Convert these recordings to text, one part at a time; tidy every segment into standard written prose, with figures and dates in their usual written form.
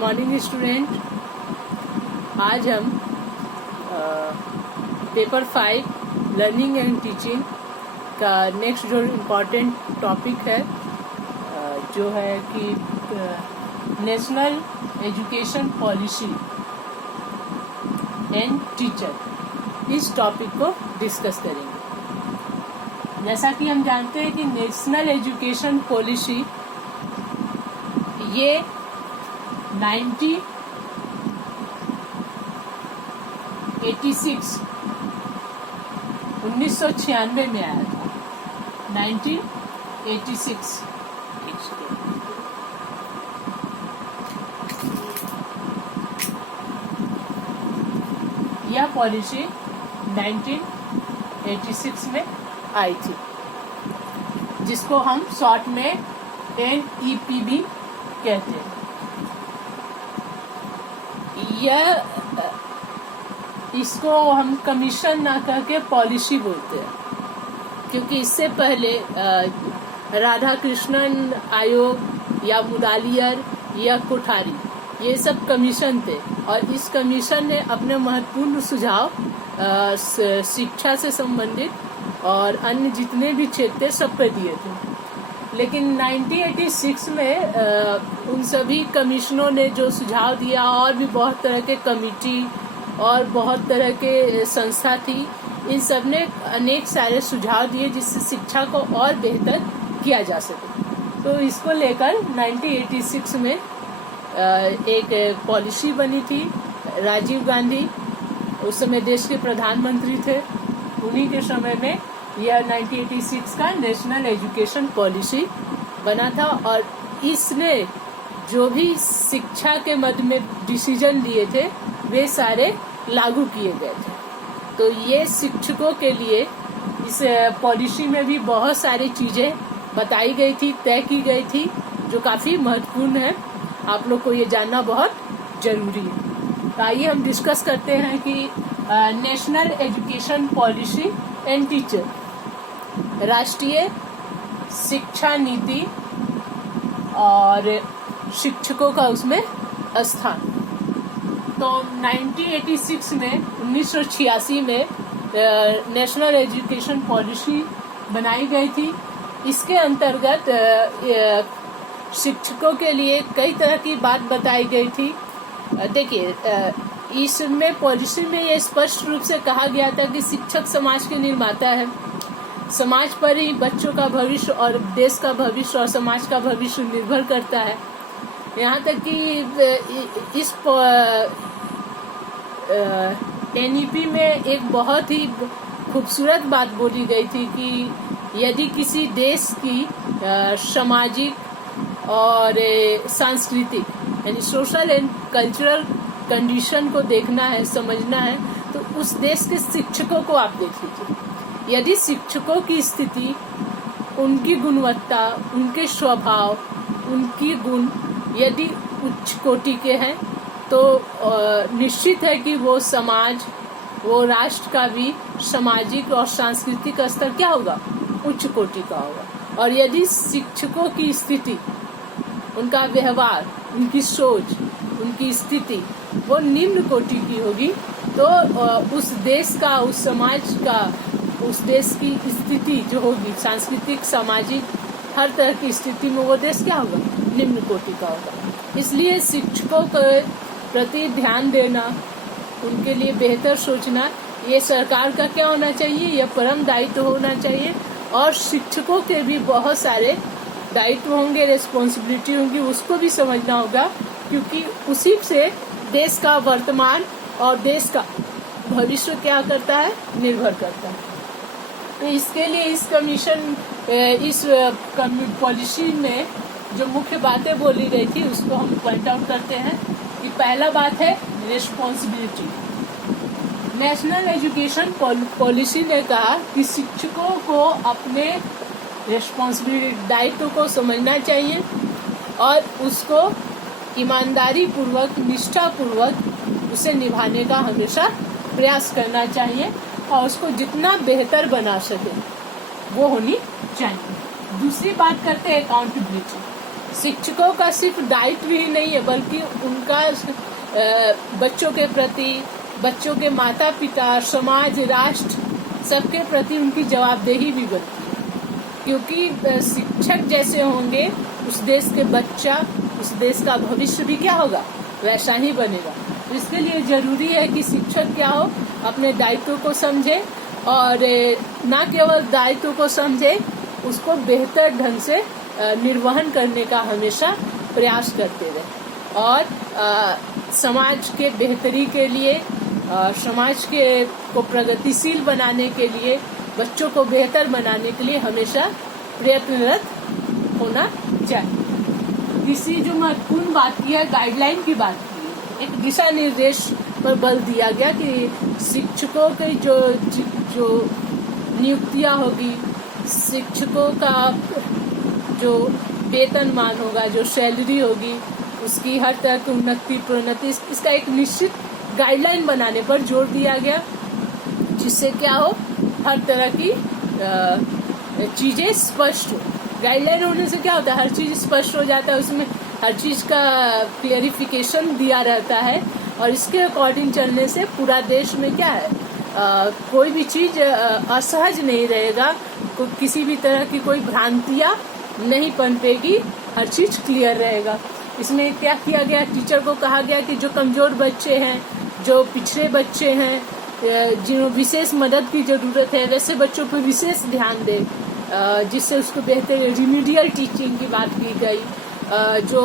Morning student. आज हम paper 5 learning and teaching का नेक्स्ट जो इम्पॉर्टेंट टॉपिक है जो है कि national education policy and teacher, इस टॉपिक को डिस्कस करेंगे। जैसा कि हम जानते हैं कि नेशनल एजुकेशन पॉलिसी ये 1996 में आया था। 1986 यह पॉलिसी 1986 में आई थी, जिसको हम शॉर्ट में NEP भी कहते हैं। इसको हम कमीशन ना करके पॉलिसी बोलते हैं, क्योंकि इससे पहले राधा कृष्णन आयोग या मुदालियर या कोठारी ये सब कमीशन थे, और इस कमीशन ने अपने महत्वपूर्ण सुझाव शिक्षा से संबंधित और अन्य जितने भी क्षेत्र सब पे दिए थे। लेकिन 1986 में उन सभी कमीशनों ने जो सुझाव दिया, और भी बहुत तरह के कमिटी और बहुत तरह के संस्था थी, इन सब ने अनेक सारे सुझाव दिए जिससे शिक्षा को और बेहतर किया जा सके। तो इसको लेकर 1986 में एक पॉलिसी बनी थी। राजीव गांधी उस समय देश के प्रधानमंत्री थे, उन्हीं के समय में यह 1986 का नेशनल एजुकेशन पॉलिसी बना था, और इसने जो भी शिक्षा के मद में डिसीजन लिए थे वे सारे लागू किए गए थे। तो ये शिक्षकों के लिए इस पॉलिसी में भी बहुत सारी चीजें बताई गई थी, तय की गई थी, जो काफी महत्वपूर्ण है। आप लोग को ये जानना बहुत जरूरी है। तो आइए हम डिस्कस करते हैं कि national education policy and teacher, राष्ट्रीय शिक्षा नीति और शिक्षकों का उसमें स्थान। तो 1986 में 1986 में नेशनल एजुकेशन पॉलिसी बनाई गई थी। इसके अंतर्गत शिक्षकों के लिए कई तरह की बात बताई गई थी। देखिए, इसमें पॉलिसी में ये स्पष्ट रूप से कहा गया था कि शिक्षक समाज के निर्माता है। समाज पर ही बच्चों का भविष्य और देश का भविष्य और समाज का भविष्य निर्भर करता है। यहाँ तक कि इस NEP में एक बहुत ही खूबसूरत बात बोली गई थी कि यदि किसी देश की सामाजिक और सांस्कृतिक यानी सोशल एंड कल्चरल कंडीशन को देखना है, समझना है, तो उस देश के शिक्षकों को आप देख लीजिए। यदि शिक्षकों की स्थिति, उनकी गुणवत्ता, उनके स्वभाव, उनकी गुण यदि उच्च कोटि के हैं, तो निश्चित है कि वो समाज, वो राष्ट्र का भी सामाजिक और सांस्कृतिक स्तर क्या होगा, उच्च कोटि का होगा। और यदि शिक्षकों की स्थिति, उनका व्यवहार, उनकी सोच, उनकी स्थिति वो निम्न कोटि की होगी, तो उस देश का, उस समाज का, उस देश की स्थिति जो होगी, सांस्कृतिक, सामाजिक, हर तरह की स्थिति में वो देश क्या होगा, निम्न कोटि का होगा। इसलिए शिक्षकों के प्रति ध्यान देना, उनके लिए बेहतर सोचना, ये सरकार का क्या होना चाहिए, यह परम दायित्व होना चाहिए। और शिक्षकों के भी बहुत सारे दायित्व होंगे, रेस्पॉन्सिबिलिटी होंगी, उसको भी समझना होगा, क्योंकि उसी से देश का वर्तमान और देश का भविष्य क्या करता है, निर्भर करता है। तो इसके लिए इस कमीशन, इस पॉलिसी में जो मुख्य बातें बोली गई थी उसको हम पॉइंट आउट करते हैं। कि पहला बात है रेस्पॉन्सिबिलिटी। नेशनल एजुकेशन पॉलिसी ने कहा कि शिक्षकों को अपने रेस्पॉन्सिबिलिटी, दायित्व को समझना चाहिए और उसको ईमानदारी पूर्वक, निष्ठा पूर्वक उसे निभाने का हमेशा प्रयास करना चाहिए, और उसको जितना बेहतर बना सके वो होनी चाहिए। दूसरी बात करते हैं अकाउंटेबिलिटी। शिक्षकों का सिर्फ दायित्व ही नहीं है, बल्कि उनका बच्चों के प्रति, बच्चों के माता पिता, समाज, राष्ट्र सबके प्रति उनकी जवाबदेही भी बनती है। क्योंकि शिक्षक जैसे होंगे उस देश के बच्चा, उस देश का भविष्य भी क्या होगा, वैसा ही बनेगा। तो इसके लिए जरूरी है कि शिक्षक क्या हो, अपने दायित्व को समझे और न केवल दायित्व को समझे, उसको बेहतर ढंग से निर्वहन करने का हमेशा प्रयास करते रहे और समाज के बेहतरी के लिए, समाज के को प्रगतिशील बनाने के लिए, बच्चों को बेहतर बनाने के लिए हमेशा प्रयत्नरत होना चाहिए। किसी जो महत्वपूर्ण बात की है, गाइडलाइन की बात की है, एक दिशा निर्देश पर बल दिया गया कि शिक्षकों की जो नियुक्तियां होगी, शिक्षकों का जो वेतनमान होगा, जो सैलरी होगी, उसकी हर तरह की उन्नति प्रोन्नति, इसका एक निश्चित गाइडलाइन बनाने पर जोर दिया गया, जिससे क्या हो, हर तरह की चीजें स्पष्ट हो। गाइडलाइन होने से क्या होता है, हर चीज स्पष्ट हो जाता है, उसमें हर चीज का क्लेरिफिकेशन दिया रहता है और इसके अकॉर्डिंग चलने से पूरा देश में क्या है, कोई भी चीज असहज नहीं रहेगा, किसी भी तरह की कोई भ्रांतियां नहीं पनपेगी, हर चीज क्लियर रहेगा। इसमें क्या किया गया, टीचर को कहा गया कि जो कमजोर बच्चे हैं, जो पिछड़े बच्चे हैं, जिन्हें विशेष मदद की जरूरत है, वैसे बच्चों पर विशेष ध्यान दे, जिससे उसको बेहतर रिमीडियल टीचिंग की बात की गई। जो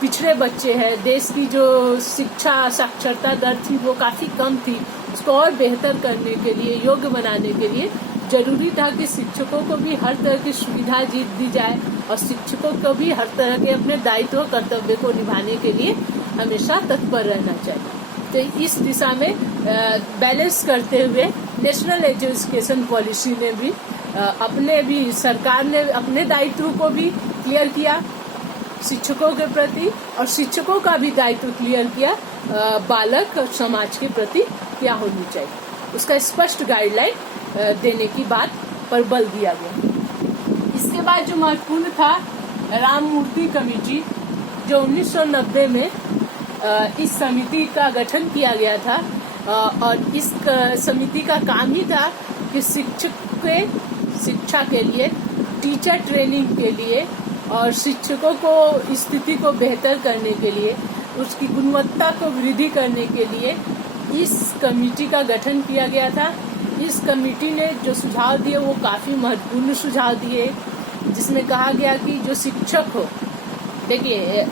पिछड़े बच्चे हैं, देश की जो शिक्षा साक्षरता दर थी वो काफी कम थी, उसको और बेहतर करने के लिए, योग्य बनाने के लिए जरूरी था कि शिक्षकों को भी हर तरह की सुविधा दी जाए और शिक्षकों को भी हर तरह के अपने दायित्व और कर्तव्य को निभाने के लिए हमेशा तत्पर रहना चाहिए। तो इस दिशा में बैलेंस करते हुए नेशनल एजुकेशन पॉलिसी ने भी सरकार ने अपने दायित्व को भी क्लियर किया शिक्षकों के प्रति, और शिक्षकों का भी दायित्व क्लियर किया बालक और समाज के प्रति क्या होनी चाहिए, उसका स्पष्ट गाइडलाइन देने की बात पर बल दिया गया। इसके बाद जो महत्वपूर्ण था, राममूर्ति कमेटी, जो 1990 में इस समिति का गठन किया गया था और इस समिति का काम ही था कि शिक्षा के लिए, टीचर ट्रेनिंग के लिए और शिक्षकों को स्थिति को बेहतर करने के लिए, उसकी गुणवत्ता को वृद्धि करने के लिए इस कमेटी का गठन किया गया था। इस कमेटी ने जो सुझाव दिए वो काफी महत्वपूर्ण सुझाव दिए, जिसमें कहा गया कि जो शिक्षक हो, देखिए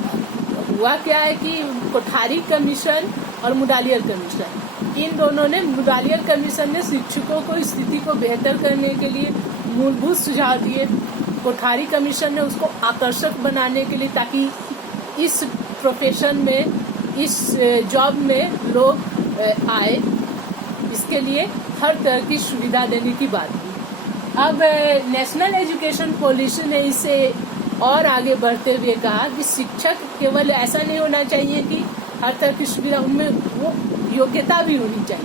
हुआ क्या है कि कोठारी कमीशन और मुडालियर कमीशन, इन दोनों ने, मुडालियर कमीशन ने शिक्षकों को स्थिति को बेहतर करने के लिए मूलभूत सुझाव दिए, कोठारी कमीशन ने उसको आकर्षक बनाने के लिए, ताकि इस प्रोफेशन में, इस जॉब में लोग आए, इसके लिए हर तरह की सुविधा देने की बात की। अब नेशनल एजुकेशन पॉलिसी ने इसे और आगे बढ़ते हुए कहा कि शिक्षक केवल ऐसा नहीं होना चाहिए कि हर तरह की सुविधा, उनमें वो योग्यता भी होनी चाहिए,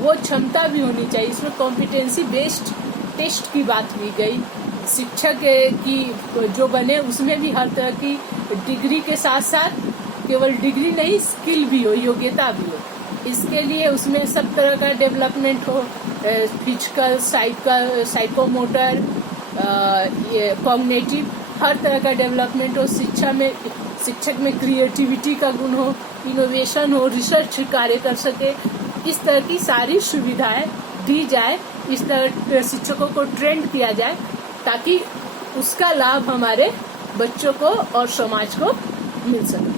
वो क्षमता भी होनी चाहिए। इसमें कॉम्पिटेंसी बेस्ड टेस्ट की बात की गई। शिक्षक की जो बने उसमें भी हर तरह की डिग्री के साथ साथ केवल डिग्री नहीं, स्किल भी हो, योग्यता भी हो। इसके लिए उसमें सब तरह का डेवलपमेंट हो, फिजिकल, साइकोमोटर, कॉग्निटिव, हर तरह का डेवलपमेंट हो। शिक्षक में क्रिएटिविटी का गुण हो, इनोवेशन हो, रिसर्च कार्य कर सके, इस तरह की सारी सुविधाएं दी जाए, इस तरह शिक्षकों को ट्रेंड किया जाए ताकि उसका लाभ हमारे बच्चों को और समाज को मिल सके।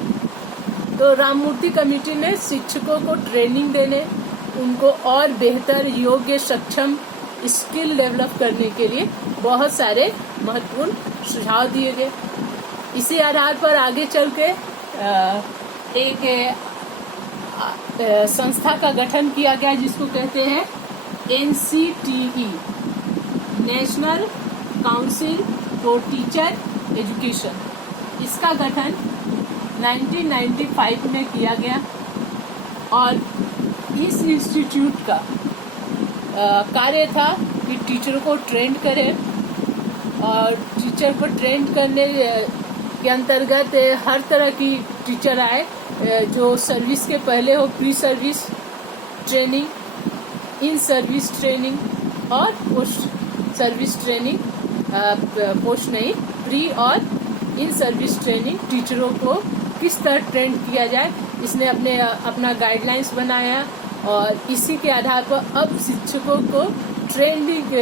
तो राममूर्ति कमेटी ने शिक्षकों को ट्रेनिंग देने, उनको और बेहतर, योग्य, सक्षम, स्किल डेवलप करने के लिए बहुत सारे महत्वपूर्ण सुझाव दिए गए। इसी आधार पर आगे चल के एक संस्था का गठन किया गया जिसको कहते हैं NCTE, national council for teacher education. इसका गठन 1995 में किया गया और इस इंस्टीट्यूट का कार्य था कि टीचरों को ट्रेंड करे और टीचर को ट्रेन करने के अंतर्गत हर तरह की टीचर आए, जो सर्विस के पहले हो, pre service training, in service training और पोस्ट सर्विस ट्रेनिंग, पोस्ट नहीं, प्री और इन सर्विस ट्रेनिंग। टीचरों को किस तरह ट्रेन किया जाए, इसने अपना गाइडलाइंस बनाया और इसी के आधार पर अब शिक्षकों को ट्रेनिंग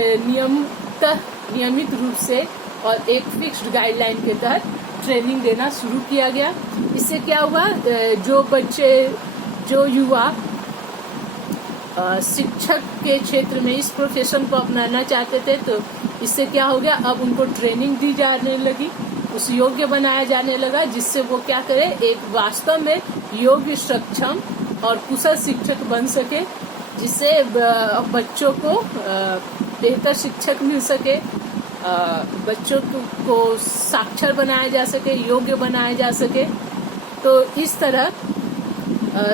नियमित रूप से और एक फिक्स्ड गाइडलाइन के तहत ट्रेनिंग देना शुरू किया गया। इससे क्या हुआ, जो बच्चे, जो युवा शिक्षक के क्षेत्र में इस प्रोफेशन को अपनाना चाहते थे, तो इससे क्या हो गया, अब उनको ट्रेनिंग दी जाने लगी, उस योग्य बनाया जाने लगा, जिससे वो क्या करे, एक वास्तव में योग्य, सक्षम और कुशल शिक्षक बन सके, जिससे बच्चों को बेहतर शिक्षक मिल सके, बच्चों को साक्षर बनाया जा सके, योग्य बनाया जा सके। तो इस तरह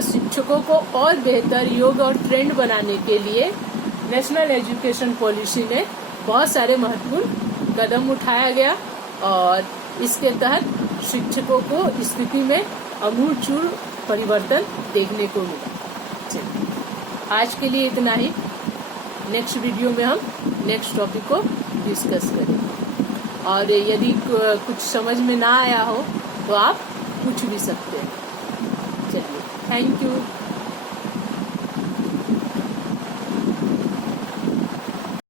शिक्षकों को और बेहतर, योग्य और ट्रेंड बनाने के लिए नेशनल एजुकेशन पॉलिसी में बहुत सारे महत्वपूर्ण कदम उठाया गया और इसके तहत शिक्षकों को स्थिति में आमूलचूल परिवर्तन देखने को मिला। चलिए, आज के लिए इतना ही। नेक्स्ट वीडियो में हम नेक्स्ट टॉपिक को डिस्कस करेंगे और यदि कुछ समझ में ना आया हो तो आप पूछ भी सकते हैं। चलिए, थैंक यू।